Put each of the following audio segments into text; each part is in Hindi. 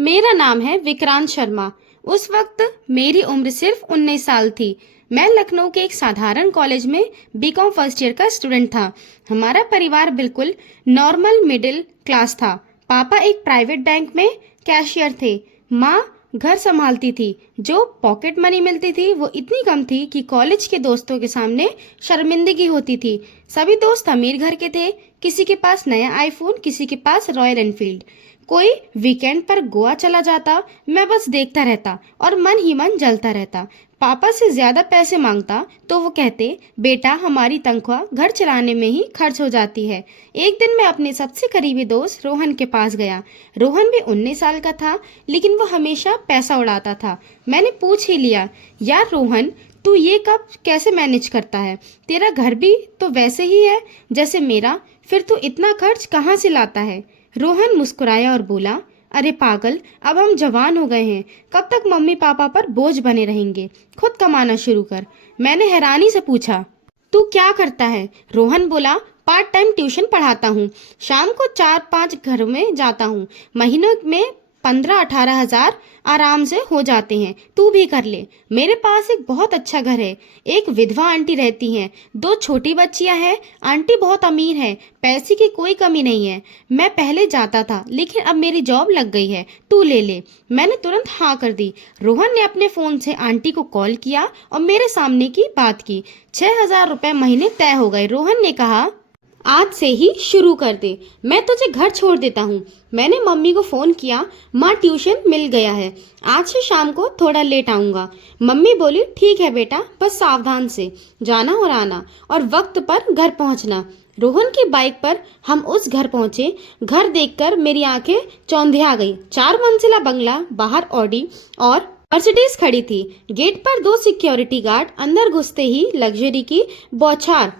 मेरा नाम है विक्रांत शर्मा। उस वक्त मेरी उम्र सिर्फ 19 साल थी। मैं लखनऊ के एक साधारण कॉलेज में बीकॉम फर्स्ट ईयर का स्टूडेंट था। हमारा परिवार बिल्कुल नॉर्मल मिडिल क्लास था। पापा एक प्राइवेट बैंक में कैशियर थे। माँ घर संभालती थी। जो पॉकेट मनी मिलती थी वो इतनी कम थी कि कॉलेज के दोस्तों के सामने शर्मिंदगी होती थी। सभी दोस्त अमीर घर के थे। किसी के पास नया आईफोन, किसी के पास रॉयल एनफील्ड। कोई वीकेंड पर गोवा चला जाता। मैं बस देखता रहता और मन ही मन जलता रहता। पापा से ज्यादा पैसे मांगता तो वो कहते, बेटा हमारी तनख्वाह घर चलाने में ही खर्च हो जाती है। एक दिन मैं अपने सबसे करीबी दोस्त रोहन के पास गया। रोहन भी 19 साल का था, लेकिन वो हमेशा पैसा उड़ाता था। मैंने पूछ ही लिया, यार रोहन, तू ये कब कैसे मैनेज करता है? तेरा घर भी तो वैसे ही है जैसे मेरा, फिर तू इतना खर्च कहाँ से लाता है? रोहन मुस्कुराया और बोला, अरे पागल, अब हम जवान हो गए हैं, कब तक मम्मी पापा पर बोझ बने रहेंगे? खुद कमाना शुरू कर। मैंने हैरानी से पूछा, तू क्या करता है? रोहन बोला, पार्ट टाइम ट्यूशन पढ़ाता हूँ। शाम को 4-5 घरों में जाता हूँ। महीनों में 15-18 हज़ार आराम से हो जाते हैं। तू भी कर ले। मेरे पास एक बहुत अच्छा घर है। एक विधवा आंटी रहती हैं, 2 छोटी बच्चियां हैं। आंटी बहुत अमीर है, पैसे की कोई कमी नहीं है। मैं पहले जाता था, लेकिन अब मेरी जॉब लग गई है। तू ले ले। मैंने तुरंत हाँ कर दी। रोहन ने अपने फोन से आंटी को कॉल किया और मेरे सामने की बात की। 6,000 रुपए महीने तय हो गए। रोहन ने कहा, आज से ही शुरू कर दे, मैं तुझे घर छोड़ देता हूँ। मैंने मम्मी को फोन किया, माँ ट्यूशन मिल गया है, आज से शाम को थोड़ा लेट आऊँगा। मम्मी बोली, ठीक है बेटा, बस सावधान से जाना और आना और वक्त पर घर पहुँचना। रोहन की बाइक पर हम उस घर पहुंचे। घर देखकर मेरी आंखें चौंधिया गई। 4 मंजिला बंगला, बाहर ऑडी और मर्सिडीज खड़ी थी। गेट पर 2 सिक्योरिटी गार्ड। अंदर घुसते ही लग्जरी की बौछार,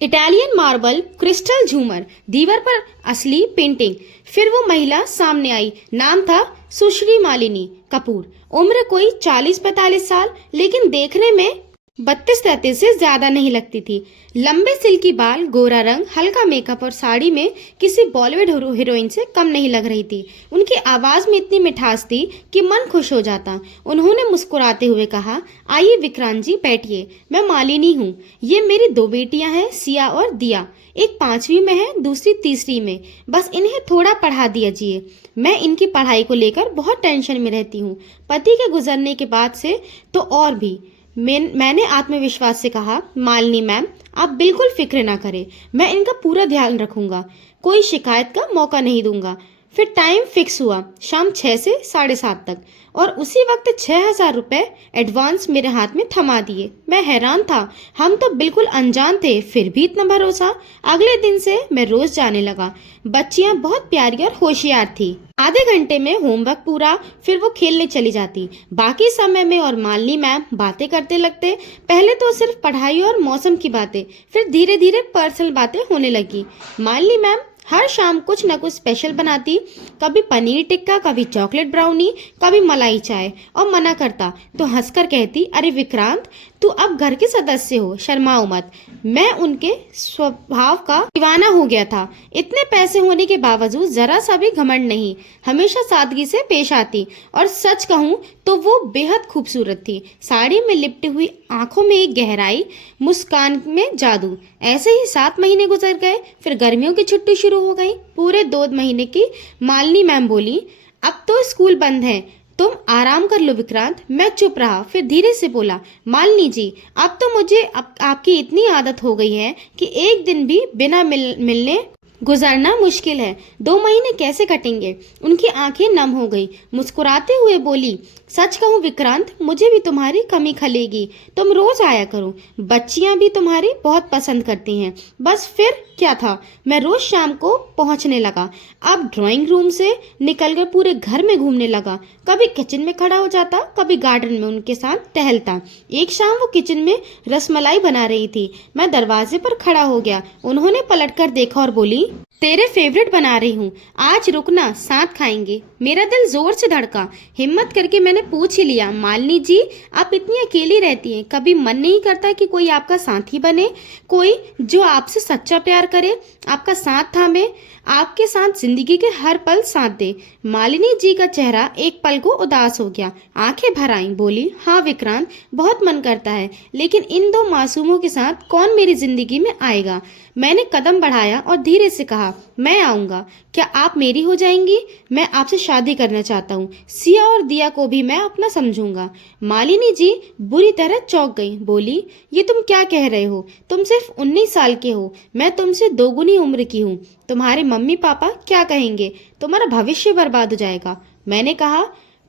इटालियन मार्बल, क्रिस्टल झूमर, दीवार पर असली पेंटिंग। फिर वो महिला सामने आई। नाम था सुश्री मालिनी कपूर। उम्र कोई 40-45 साल, लेकिन देखने में 32-33 से ज्यादा नहीं लगती थी। लंबे सिल्की बाल, गोरा रंग, हल्का मेकअप और साड़ी में किसी बॉलीवुड हीरोइन से कम नहीं लग रही थी। उनकी आवाज में इतनी मिठास थी कि मन खुश हो जाता। उन्होंने मुस्कुराते हुए कहा, आइए विक्रांत जी, बैठिए। मैं मालिनी हूँ। ये मेरी 2 बेटियां हैं, सिया और दिया। एक 5वीं में है, दूसरी तीसरी में। बस इन्हें थोड़ा पढ़ा दीजिए। मैं इनकी पढ़ाई को लेकर बहुत टेंशन में रहती हूँ। पति के गुजरने के बाद से तो और भी। मैंने आत्मविश्वास से कहा, मालिनी मैम, आप बिल्कुल फिक्र ना करें, मैं इनका पूरा ध्यान रखूंगा, कोई शिकायत का मौका नहीं दूंगा। फिर टाइम फिक्स हुआ, शाम 6 से 7:30 तक, और उसी वक्त 6,000 रुपए एडवांस मेरे हाथ में थमा दिए। मैं हैरान था, हम तो बिल्कुल अनजान थे, फिर भी इतना भरोसा। अगले दिन से मैं रोज जाने लगा। बच्चियां बहुत प्यारी और होशियार थी। आधे घंटे में होमवर्क पूरा, फिर वो खेलने चली जाती। बाकी समय में और मालिनी मैम बातें करते लगते। पहले तो सिर्फ पढ़ाई और मौसम की बातें, फिर धीरे धीरे पर्सनल बातें होने लगी। मालिनी मैम हर शाम कुछ न कुछ स्पेशल बनाती, कभी पनीर टिक्का, कभी चॉकलेट ब्राउनी, कभी मलाई चाय। और मना करता तो हंसकर कहती, अरे विक्रांत, तू अब घर के सदस्य हो, शर्माओ मत। मैं उनके स्वभाव का दीवाना हो गया था। इतने पैसे होने के बावजूद जरा सा भी घमंड नहीं, हमेशा सादगी से पेश आती। और सच कहूँ तो वो बेहद खूबसूरत थी। साड़ी में लिपटी हुई आंखों में एक गहराई, मुस्कान में जादू। ऐसे ही 7 महीने गुजर गए। फिर गर्मियों की छुट्टी शुरू हो गई। पूरे 2 महीने की। मालिनी मैम बोली, अब तो स्कूल बंद है, तुम आराम कर लो विक्रांत। मैं चुप रहा, फिर धीरे से बोला, मालिनी जी, अब तो मुझे आपकी इतनी आदत हो गई है कि एक दिन भी बिना मिलने गुजरना मुश्किल है। 2 महीने कैसे कटेंगे? उनकी आंखें नम हो गई। मुस्कुराते हुए बोली, सच कहूँ विक्रांत, मुझे भी तुम्हारी कमी खलेगी। तुम रोज आया करो, बच्चियां भी तुम्हारी बहुत पसंद करती हैं। बस फिर क्या था, मैं रोज शाम को पहुंचने लगा। अब ड्राइंग रूम से निकलकर पूरे घर में घूमने लगा। कभी किचन में खड़ा हो जाता, कभी गार्डन में उनके साथ टहलता। एक शाम वो किचन में रसमलाई बना रही थी। मैं दरवाजे पर खड़ा हो गया। उन्होंने पलटकर देखा और बोली, तेरे फेवरेट बना रही हूँ, आज रुकना, साथ खाएंगे। मेरा दिल जोर से धड़का। हिम्मत करके मैंने पूछ ही लिया, मालिनी जी, आप इतनी अकेली रहती हैं, कभी मन नहीं करता कि कोई आपका साथी बने, कोई जो आपसे सच्चा प्यार करे, आपका साथ थामे, आपके साथ जिंदगी के हर पल साथ दे। मालिनी जी का चेहरा एक पल को उदास हो गया, आंखें भर आईं, बोली, हाँ विक्रांत, बहुत मन करता है, लेकिन इन दो मासूमों के साथ कौन मेरी जिंदगी में आएगा। मैंने कदम बढ़ाया और धीरे से कहा, मैं आऊंगा, क्या आप मेरी हो जाएंगी? मैं आपसे शादी करना चाहता हूँ, सिया और दिया को भी मैं अपना समझूंगा। मालिनी जी बुरी तरह चौंक गई, बोली, ये तुम क्या कह रहे हो? तुम सिर्फ 19 साल के हो, मैं तुमसे दोगुनी उम्र की हूँ। तुम्हारे मम्मी पापा क्या कहेंगे? तुम्हारा भविष्य बर्बाद हो जाएगा। मैंने कहा,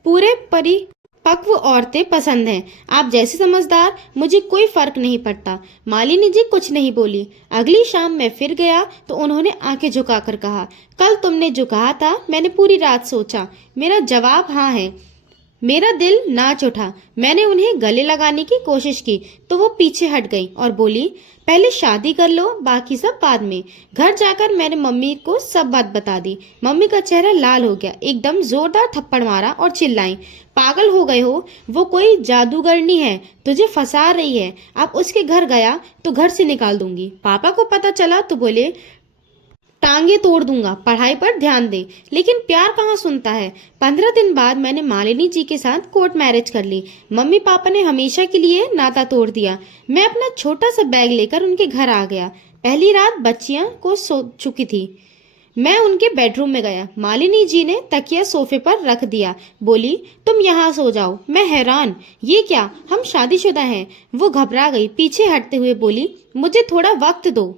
पूरे परिपक्व औरतें पसंद हैं, आप जैसे समझदार, मुझे कोई फर्क नहीं पड़ता। मालिनी जी कुछ नहीं बोली। अगली शाम मैं फिर गया तो उन्होंने आंखें झुकाकर कहा, कल तुमने जो कहा था मैंने पूरी रात सोचा, मेरा जवाब हाँ है। मेरा दिल नाच उठा। मैंने उन्हें गले लगाने की कोशिश की तो वो पीछे हट गई और बोली, पहले शादी कर लो, बाकी सब बाद में। घर जाकर मैंने मम्मी को सब बात बता दी। मम्मी का चेहरा लाल हो गया, एकदम जोरदार थप्पड़ मारा और चिल्लाई, पागल हो गए हो? वो कोई जादूगरनी है, तुझे फंसा रही है। अब उसके घर गया तो घर से निकाल दूंगी। पापा को पता चला तो बोले, टांगे तोड़ दूंगा, पढ़ाई पर ध्यान दे। लेकिन प्यार कहाँ सुनता है। 15 दिन बाद मैंने मालिनी जी के साथ कोर्ट मैरिज कर ली। मम्मी पापा ने हमेशा के लिए नाता तोड़ दिया। मैं अपना छोटा सा बैग लेकर उनके घर आ गया। पहली रात बच्चियां को सो चुकी थी। मैं उनके बेडरूम में गया। मालिनी जी ने तकिया सोफे पर रख दिया, बोली, तुम यहाँ सो जाओ। मैं हैरान, ये क्या, हम शादीशुदा हैं। वो घबरा गई, पीछे हटते हुए बोली, मुझे थोड़ा वक्त दो।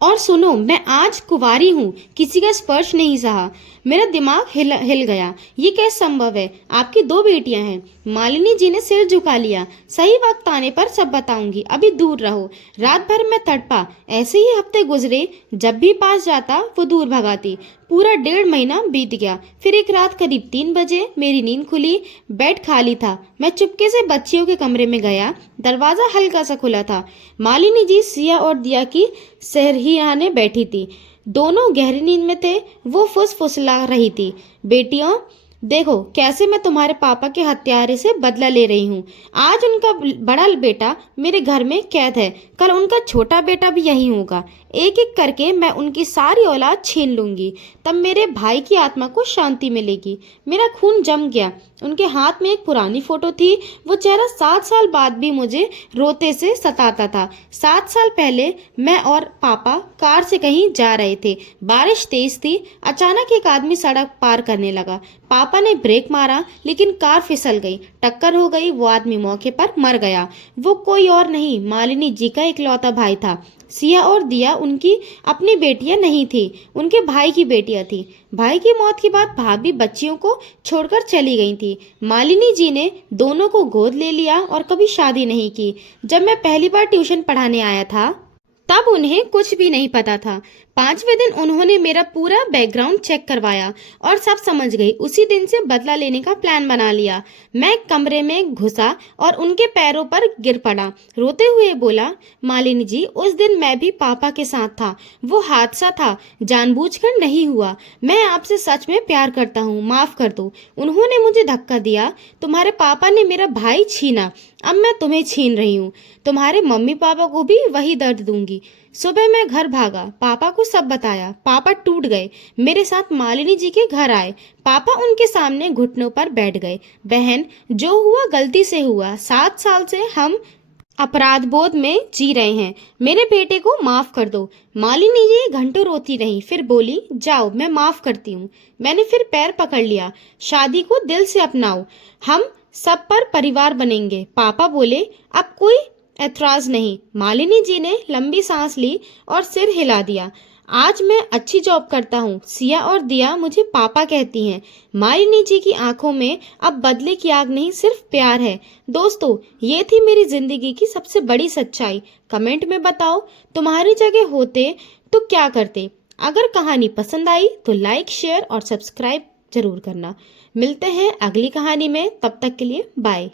और सुनो, मैं आज कुंवारी हूँ, किसी का स्पर्श नहीं सहा। मेरा दिमाग हिल गया। ये कैसे संभव है? आपकी 2 बेटियां हैं। मालिनी जी ने सिर झुका लिया। सही वक्त आने पर सब बताऊंगी, अभी दूर रहो। रात भर मैं तड़पा। ऐसे ही हफ्ते गुजरे, जब भी पास जाता वो दूर भगाती। पूरा 1.5 महीना बीत गया। फिर एक रात करीब 3 बजे मेरी नींद खुली। बेड खाली था। मैं चुपके से बच्चियों के कमरे में गया। दरवाजा हल्का सा खुला था। मालिनी जी सिया और दिया की सहरियाने बैठी थी। दोनों गहरी नींद में थे। वो फुसफुसला रही थी, बेटियों, देखो कैसे मैं तुम्हारे पापा के हत्यारे से बदला ले रही हूँ। आज उनका बड़ा बेटा मेरे घर में कैद है, कल उनका छोटा बेटा भी यही होगा। एक एक करके मैं उनकी सारी औलाद छीन लूंगी, तब मेरे भाई की आत्मा को शांति मिलेगी। मेरा खून जम गया। उनके हाथ में एक पुरानी फोटो थी। वो चेहरा 7 साल बाद भी मुझे रोते से सताता था। 7 साल पहले मैं और पापा कार से कहीं जा रहे थे। बारिश तेज थी। अचानक एक आदमी सड़क पार करने लगा। पापा ने ब्रेक मारा, लेकिन कार फिसल गई, टक्कर हो गई। वो आदमी मौके पर मर गया। वो कोई और नहीं, मालिनी जी का इकलौता भाई था। सिया और दिया उनकी अपनी बेटियां नहीं थी, उनके भाई की बेटियां थी। भाई की मौत के बाद भाभी बच्चियों को छोड़कर चली गई थी। मालिनी जी ने दोनों को गोद ले लिया और कभी शादी नहीं की। जब मैं पहली बार ट्यूशन पढ़ाने आया था तब उन्हें कुछ भी नहीं पता था। 5वें दिन उन्होंने मेरा पूरा बैकग्राउंड चेक करवाया और सब समझ गई। उसी दिन से बदला लेने का प्लान बना लिया। मैं कमरे में घुसा और उनके पैरों पर गिर पड़ा। रोते हुए बोला, मालिनी जी, उस दिन मैं भी पापा के साथ था। वो हादसा था, जानबूझकर नहीं हुआ। मैं आपसे सच में प्यार करता हूँ, माफ कर दो। उन्होंने मुझे धक्का दिया। तुम्हारे पापा ने मेरा भाई छीना, अब मैं तुम्हें छीन रही हूँ। तुम्हारे मम्मी पापा को भी वही दर्द दूंगी। सुबह मैं घर भागा, पापा को सब बताया। पापा टूट गए। मेरे साथ मालिनी जी के घर आए। पापा उनके सामने घुटनों पर बैठ गए। बहन, जो हुआ गलती से हुआ। 7 साल से हम अपराध बोध में जी रहे हैं। मेरे बेटे को माफ कर दो। मालिनी जी घंटों रोती रही, फिर बोली, जाओ, मैं माफ करती हूँ। मैंने फिर पैर पकड़ लिया। शादी को दिल से अपनाओ, हम सब पर परिवार बनेंगे। पापा बोले, अब कोई ऐतराज नहीं। मालिनी जी ने लंबी सांस ली और सिर हिला दिया। आज मैं अच्छी जॉब करता हूँ। सिया और दिया मुझे पापा कहती हैं। मालिनी जी की आंखों में अब बदले की आग नहीं, सिर्फ प्यार है। दोस्तों, ये थी मेरी जिंदगी की सबसे बड़ी सच्चाई। कमेंट में बताओ, तुम्हारी जगह होते तो क्या करते। अगर कहानी पसंद आई तो लाइक, शेयर और सब्सक्राइब जरूर करना। मिलते हैं अगली कहानी में, तब तक के लिए बाय।